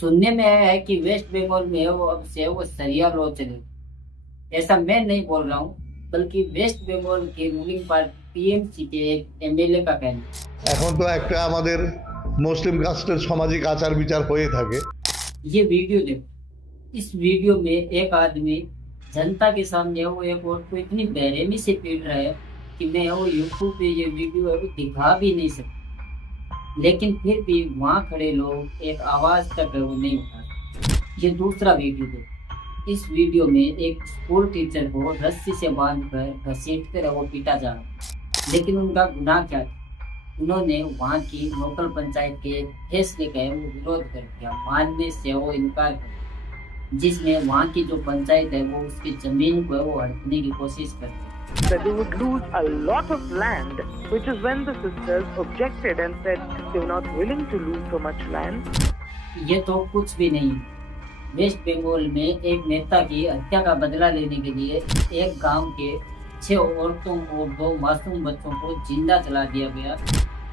सुनने में आया है कि वेस्ट बंगाल में वो अब से वो सरिया लॉ चले। ऐसा मैं नहीं बोल रहा हूँ, बल्कि वेस्ट बंगाल के रूलिंग पार्टी टीएमसी के एक एमएलए का कहना है। এখন তো একটা আমাদের মুসলিম কাস্টের সামাজিক আচার বিচার হয়ে থাকে। ये वीडियो देखो। इस वीडियो में एक आदमी जनता के सामने वो एक औरत को इतनी बेरहमी से पीट रहा है कि मैं वो यूट्यूब पे ये वीडियो है वो दिखा भी नहीं सकता। लेकिन फिर भी वहाँ खड़े लोग एक आवाज तक है वो नहीं उठा। ये दूसरा वीडियो देखो। इस वीडियो में एक स्कूल टीचर को रस्सी से बांधकर घसीट कर वो पीटा जा रहा है। लेकिन उनका गुनाह क्या था? उन्होंने वहाँ की लोकल पंचायत के फैसले का वो विरोध कर दिया, मानने से वो इनकार कर दिया, जिसमें वहाँ की जो पंचायत है वो उसकी जमीन को वो हड़पने की कोशिश कर दी। That they would lose a lot of land, which is when the sisters objected and said they were not willing to lose so much land. ये तो कुछ भी नहीं। वेस्ट बंगाल में एक नेता की हत्या का बदला लेने के लिए एक गांव के 6 औरतों और 2 मासूम बच्चों को जिंदा जला दिया गया,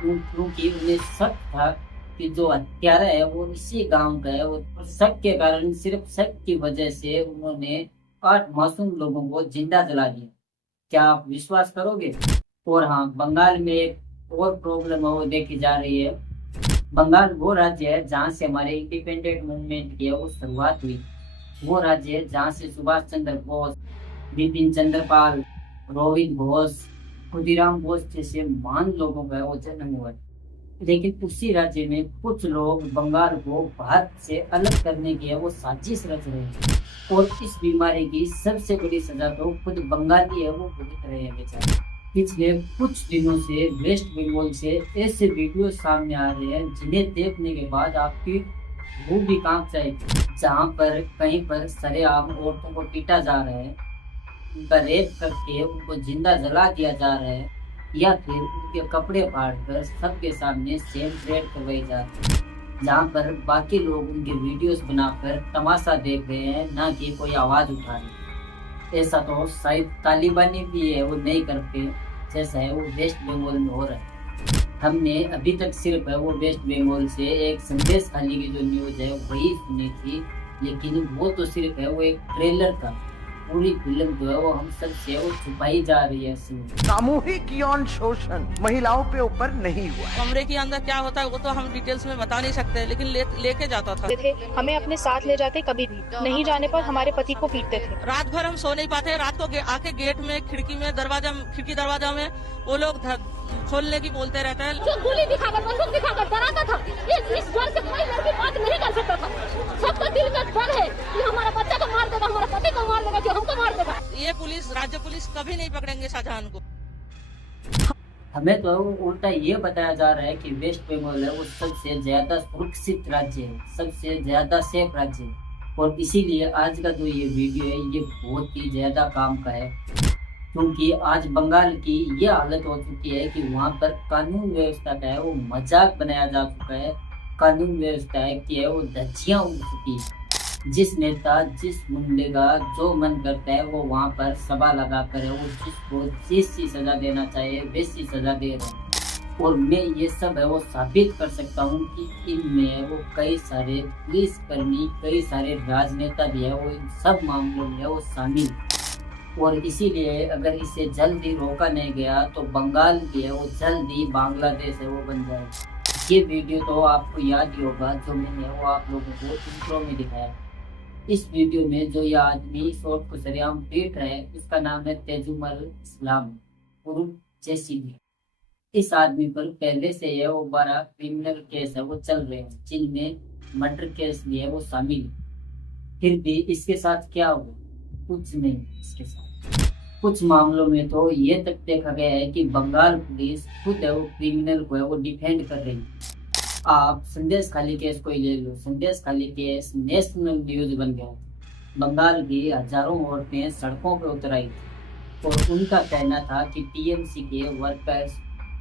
क्योंकि उन्हें शक था कि जो हत्यारा है वो इसी गांव का है। और शक के कारण, सिर्फ शक की वजह से उन्होंने 8 मासूम लोगों को जिंदा जला दिया। क्या आप विश्वास करोगे? और हाँ, बंगाल में एक और प्रॉब्लम है वो देखी जा रही है। बंगाल वो राज्य है जहाँ से हमारे इंडिपेंडेंट मूवमेंट की वो शुरुआत हुई। वो राज्य है जहाँ से सुभाष चंद्र बोस, बिपिन चंद्र पाल, रोहित घोष, खुदीराम बोस जैसे महान लोगों का वो जन्म हुआ। लेकिन उसी राज्य में कुछ लोग बंगाल को भारत से अलग करने की वो साजिश रच रहे हैं। और इस बीमारी की सबसे बड़ी सजा तो खुद बंगाली है वो भुगत रहे हैं बेचारे। पिछले कुछ दिनों से वेस्ट बंगाल से ऐसे वीडियो सामने आ रहे हैं जिन्हें देखने के बाद आपकी रूह भी कांप जाएगी, जहाँ पर कहीं पर सरेआम औरतों को पीटा जा रहा है, उनका रेप करके उनको जिंदा जला दिया जा रहा है, या फिर उनके कपड़े फाड़कर सबके सामने सेम ट्रेड करवाई जा रही है, जहाँ पर बाकी लोग उनके वीडियोस बनाकर तमाशा देख रहे हैं, ना कि कोई आवाज उठा रहे। ऐसा तो शायद तालिबानी भी है वो नहीं करते जैसा है वो वेस्ट बंगाल में हो रहा है। हमने अभी तक सिर्फ है वो वेस्ट बंगाल से एक संदेश खाली की जो न्यूज है वही सुनी थी, लेकिन वो तो सिर्फ है वो एक ट्रेलर था। पूरी फिल्म जो है वो हम सब से वो छुपाई जा रही है। सामूहिक यौन शोषण महिलाओं पे ऊपर नहीं हुआ। कमरे के अंदर क्या होता है वो तो हम डिटेल्स में बता नहीं सकते, लेकिन लेके जाता था। हमें अपने साथ ले जाते, कभी भी नहीं जाने पर हमारे पति को पीटते थे। रात भर हम सो नहीं पाते। रात को आके गेट में, खिड़की दरवाजा में वो लोग खोलने की बोलते रहते हैं। जो गोली दिखाकर, बंदूक दिखाकर डराता था, इस डर से कोई लड़की बात नहीं कर सकता था। सबका दिल में डर है कि हमारा बच्चा को मार देगा, हमारा पति को मार देगा, जो हमको मार देगा। ये पुलिस, राज्य पुलिस कभी नहीं पकड़ेंगे शाहजहां को। हमें तो उल्टा ये बताया जा रहा है कि वेस्ट बंगाल है वो सबसे ज्यादा सुरक्षित राज्य है, सबसे ज्यादा सेफ राज्य है। और इसीलिए आज का जो ये वीडियो है ये बहुत ही ज्यादा काम का है, क्योंकि आज बंगाल की ये हालत हो चुकी है कि वहाँ पर कानून व्यवस्था का है वो मजाक बनाया जा चुका है। कानून व्यवस्था है कि है वो धज्जियां उड़ चुकी है। जिस नेता, जिस मुंडे का जो मन करता है वो वहाँ पर सभा लगा कर है वो जिसको जैसी सजा देना चाहिए वैसी सजा दे रहे हैं। और मैं ये सब है वो साबित कर सकता हूँ कि इनमें वो कई सारे पुलिसकर्मी, कई सारे राजनेता भी है वो इन सब मामलों में वो शामिल। और इसीलिए अगर इसे जल्दी रोका नहीं गया तो बंगाल की है वो जल्दी बांग्लादेश है वो बन जाएगा। ये वीडियो तो आपको याद ही होगा जो मैंने वो आप लोगों को इंट्रो में दिखाया। इस वीडियो में जो ये आदमी शॉर्ट को सरेआम पीट रहा है उसका नाम है तेजुमल इस्लाम उर्फ जेसीबी। इस आदमी पर पहले से है वो 12 क्रिमिनल केस है वो चल रहे हैं, जिनमें मर्डर केस भी है वो शामिल। फिर भी इसके साथ क्या हुआ? कुछ नहीं। इसके साथ कुछ मामलों में तो ये तक देखा गया है कि बंगाल पुलिस खुद है वो क्रिमिनल को है वो डिफेंड कर रही है। आप संदेश खाली केस को ही ले लो। संदेश खाली केस नेशनल न्यूज बन गया। बंगाल की हजारों औरतें सड़कों पर उतर आई थी और उनका कहना था कि टीएमसी के वर्कर्स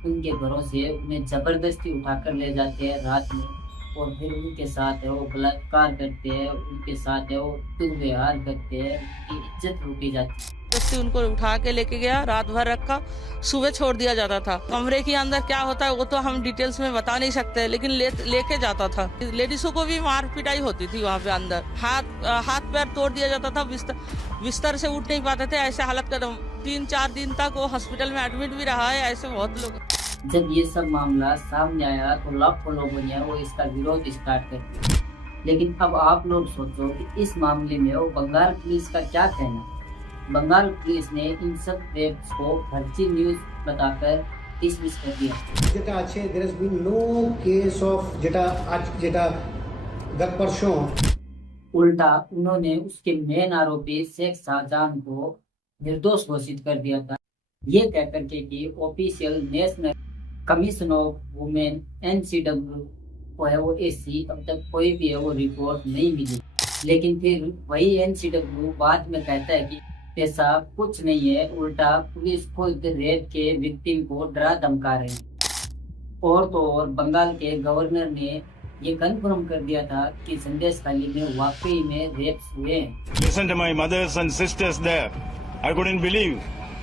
उनके घरों से उन्हें जबरदस्ती उठाकर ले जाते हैं रात में और फिर उनके साथ है वो बलात्कार करते हैं, उनके साथ है वो दुर्व्यवहार करते हैं, उनकी इज्जत लूटी जाती है। जबरदस्ती उनको उठा के लेके गया, रात भर रखा, सुबह छोड़ दिया जाता था। कमरे के अंदर क्या होता है वो तो हम डिटेल्स में बता नहीं सकते, लेकिन लेके जाता था। लेडीजों को भी मार पिटाई होती थी वहाँ पे अंदर, हाथ पैर तोड़ दिया जाता था, बिस्तर से उठ नहीं पाते थे, ऐसे हालत का 3-4 दिन तक वो हॉस्पिटल में एडमिट भी रहा है। ऐसे बहुत लोग। जब ये सब मामला सामने आया तो लाखों लोगों ने वो इसका विरोध स्टार्ट कर दिया। लेकिन अब आप लोग सोचो कि इस मामले में वो बंगाल पुलिस का क्या कहना। बंगाल पुलिस ने इन सब रेप्स को फर्जी न्यूज बताकर डिसमिस कर दिया। যেটা আছে there has been no case of যেটা गत परसों उल्टा उन्होंने उसके मेन आरोपी शेख शाहजहां को निर्दोष घोषित कर दिया था, ये कहकर के कि official national commission of women NCW को है वो ऐसी अब तक कोई भी है वो रिपोर्ट नहीं मिली। लेकिन फिर वही NCW बाद में कहता है कि ऐसा कुछ नहीं है, उल्टा पुलिस खुद रेप के विक्टिम को डरा धमका रहे हैं। और तो और बंगाल के गवर्नर ने ये कंफर्म कर दिया था कि संदेश खाली में वाकई में रेप्स हुए हैं। Listen to my mothers and sisters there. I couldn't believe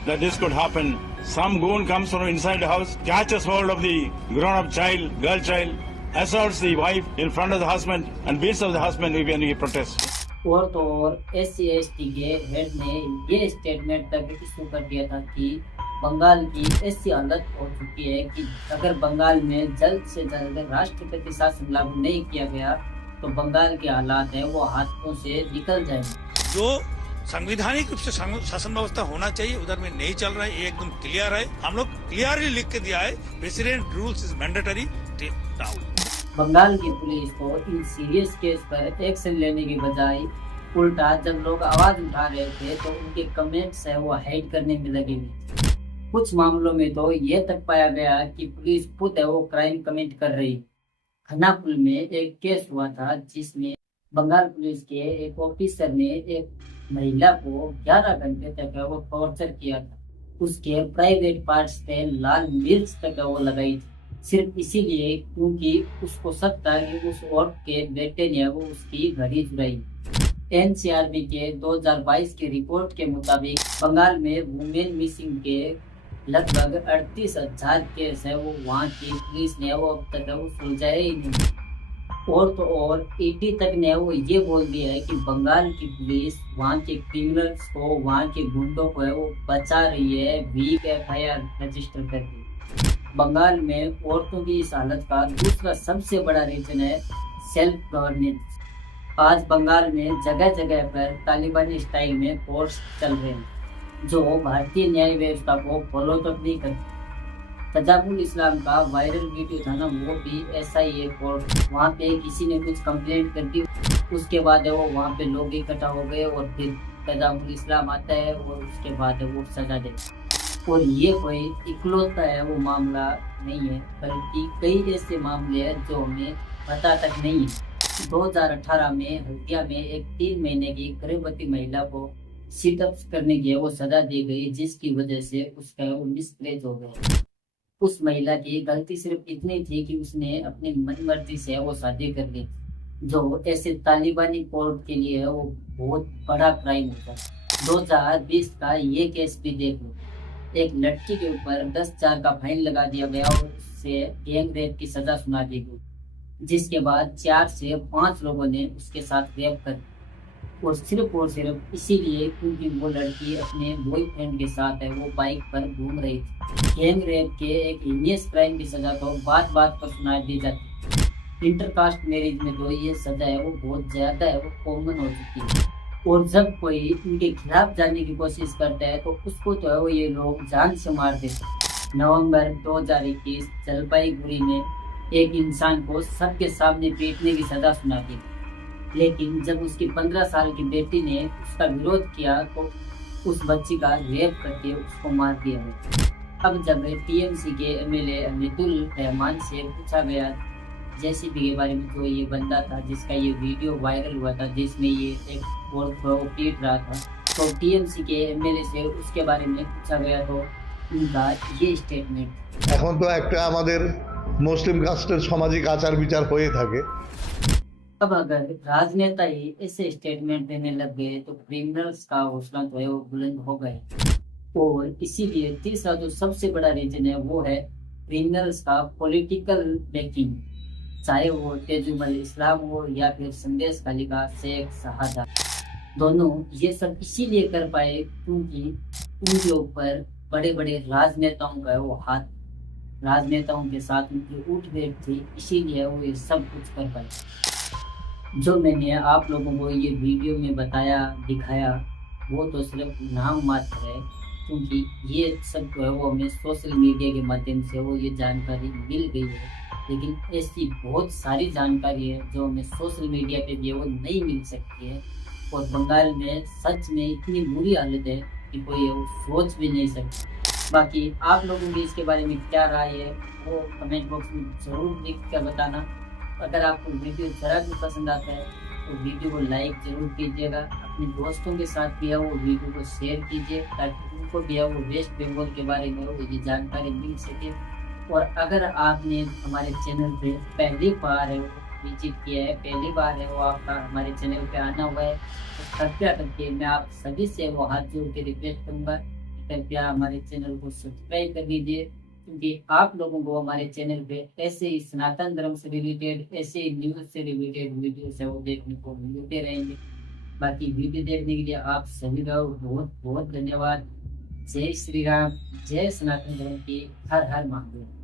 that this could happen. Some goon comes from inside the house, catches hold of the grown-up child, girl child, assaults the wife in front of the husband and beats up the husband when he protests. और तो और SC/ST के head ने ये statement तक issue कर दिया था कि बंगाल की ऐसी हालत हो चुकी है कि अगर बंगाल में जल्द से जल्द राष्ट्रपति शासन लागू नहीं किया गया तो बंगाल के हालात है वो हाथों से निकल जाएंगे। जो संवैधानिक रूप से शासन व्यवस्था होना चाहिए उधर में नहीं चल रहा है, ये एकदम क्लियर है। हम लोग क्लियरली लिख के दिया है, president rules is mandatory, take down. Bengal की पुलिस को इन सीरियस केस पर एक्शन लेने की बजाय उल्टा जब लोग आवाज उठा रहे थे तो उनके कमेंट्स है वो हाइड करने में लगे हुए। कुछ मामलों में तो ये तक पाया गया कि पुलिस खुद है वो क्राइम कमिट कर रही। खानापुर में एक केस हुआ था जिसमें बंगाल पुलिस के एक ऑफिसर ने एक महिला को 11 घंटे तक वो टॉर्चर किया था। उसके प्राइवेट पार्ट्स पे लाल मिर्च तक वो लगाई थी, सिर्फ इसीलिए क्योंकि उसको शक था कि उस औरत के बेटे ने वो उसकी घड़ी चुराई। NCRB के 2022 की रिपोर्ट के मुताबिक बंगाल में वुमेन मिसिंग के लगभग 38,000 केस है वो वहाँ की पुलिस ने वो अब तक वो सुलझाए ही नहीं। और तो और ED तक ने वो ये बोल दिया है कि बंगाल की पुलिस वहाँ के क्रिमिनल्स को, वहाँ के गुंडों को है वो बचा रही है, वीक FIR रजिस्टर करके। बंगाल में औरतों की इस हालत का दूसरा सबसे बड़ा रीजन है सेल्फ गवर्नेंस। आज बंगाल में जगह जगह पर तालिबानी स्टाइल में कोर्स चल रहे हैं जो भारतीय न्याय व्यवस्था को फॉलो तक नहीं करते। तजाबुल इस्लाम का वायरल वीडियो था ना, वो भी SIA कोर्ट, वहाँ पे किसी ने कुछ कंप्लेंट कर दी, उसके बाद है वो वहाँ पे लोग इकट्ठा हो गए और फिर तजाबुल इस्लाम आता है और उसके बाद है वो सजा देता। और ये कोई इकलौता है वो मामला नहीं है, बल्कि कई ऐसे मामले हैं जो हमें पता तक नहीं है। 2018 में हल्दिया में एक 3 महीने की गर्भवती महिला को सिटअप्स करने की वो सजा दी गई, जिसकी वजह से उसका वो मिसकैरेज हो गया। उस महिला की गलती सिर्फ इतनी थी कि उसने अपनी मनमर्जी से वो शादी कर ली, जो ऐसे तालिबानी कोर्ट के लिए वो बहुत बड़ा क्राइम होता है। 2020 का ये केस भी देख लो, एक लड़की के ऊपर 10,000 का फाइन लगा दिया गया और उससे गैंग रेप की सजा सुना दी गई, जिसके बाद 4 से 5 लोगों ने उसके साथ रेप कर, और सिर्फ इसीलिए क्योंकि वो लड़की अपने बॉयफ्रेंड के साथ है वो बाइक पर घूम रही थी। गैंग रेप के एक हीनियस क्राइम की सजा तो बात बात पर सुनाई दी जाती। इंटरकास्ट मैरिज में तो ये सजा है वो बहुत ज्यादा है वो कॉमन हो चुकी है, और जब कोई इनके खिलाफ जाने की कोशिश करता है तो उसको तो है वो ये लोग जान से मार देते। नवंबर 2021 जलपाईगुड़ी में एक इंसान को सबके सामने पीटने की सजा सुना दी, लेकिन जब उसकी 15 साल की बेटी ने उसका विरोध किया तो उस बच्ची का रेप करके उसको मार दिया गया। अब जब TMC के MLA अमितुल रहमान से पूछा गया JCB के बारे में, जो ये बंदा था जिसका ये वीडियो वायरल हुआ था जिसमें ये एक औरत को पीट रहा था, तो TMC के MLA से उसके बारे में पूछा गया तो उनका ये स्टेटमेंट। এখন তো একটা আমাদের মুসলিম কাস্টের সামাজিক আচার বিচার হয়ে থাকে। अब अगर राजनेता ही ऐसे स्टेटमेंट देने लग गए तो क्रिमिनल्स का हौसला जो है वो बुलंद हो गए। और इसीलिए तीसरा जो सबसे बड़ा रीजन है वो है क्रिमिनल्स का पॉलिटिकल बैकिंग, चाहे वो तेजुमल इस्लाम हो या फिर संदेश खालिका शेख शहादा, दोनों ये सब इसीलिए कर पाए क्योंकि उनके ऊपर बड़े बड़े राजनेताओं का वो हाथ, राजनेताओं के साथ उनकी उठ बैठ थी, इसीलिए वो ये सब कुछ कर पाए। जो मैंने आप लोगों को ये वीडियो में बताया दिखाया वो तो सिर्फ नाम मात्र है, क्योंकि ये सब जो है वो हमें सोशल मीडिया के माध्यम से वो ये जानकारी मिल गई है। लेकिन ऐसी बहुत सारी जानकारी है जो हमें सोशल मीडिया पे भी वो नहीं मिल सकती है। और बंगाल में सच में इतनी बुरी हालत है कि कोई वो सोच भी नहीं सकता। बाकी आप लोगों की इसके बारे में क्या राय है वो कमेंट बॉक्स में ज़रूर लिख कर बताना। अगर आपको वीडियो ज़रा भी पसंद आता है तो वीडियो को लाइक ज़रूर कीजिएगा, अपने दोस्तों के साथ भी वो वीडियो को शेयर कीजिए ताकि उनको भी वो वेस्ट बंगाल के बारे में वो ये जानकारी मिल सके। और अगर आपने हमारे चैनल पे पहली बार है विजिट किया है, पहली बार है वो आपका हमारे चैनल पे आना हुआ है, तो कृपया करके मैं आप सभी से वो हाथ जोड़ के रिक्वेस्ट करूँगा, कृपया हमारे चैनल को सब्सक्राइब कर दीजिए, क्योंकि आप लोगों को हमारे चैनल पे ऐसे ही सनातन धर्म से रिलेटेड, ऐसे ही न्यूज़ से रिलेटेड वीडियोस है वो देखने को मिलते रहेंगे। बाकी वीडियो देखने के लिए आप सभी का बहुत बहुत धन्यवाद। जय श्री राम, जय सनातन धर्म की हर हर महादेव।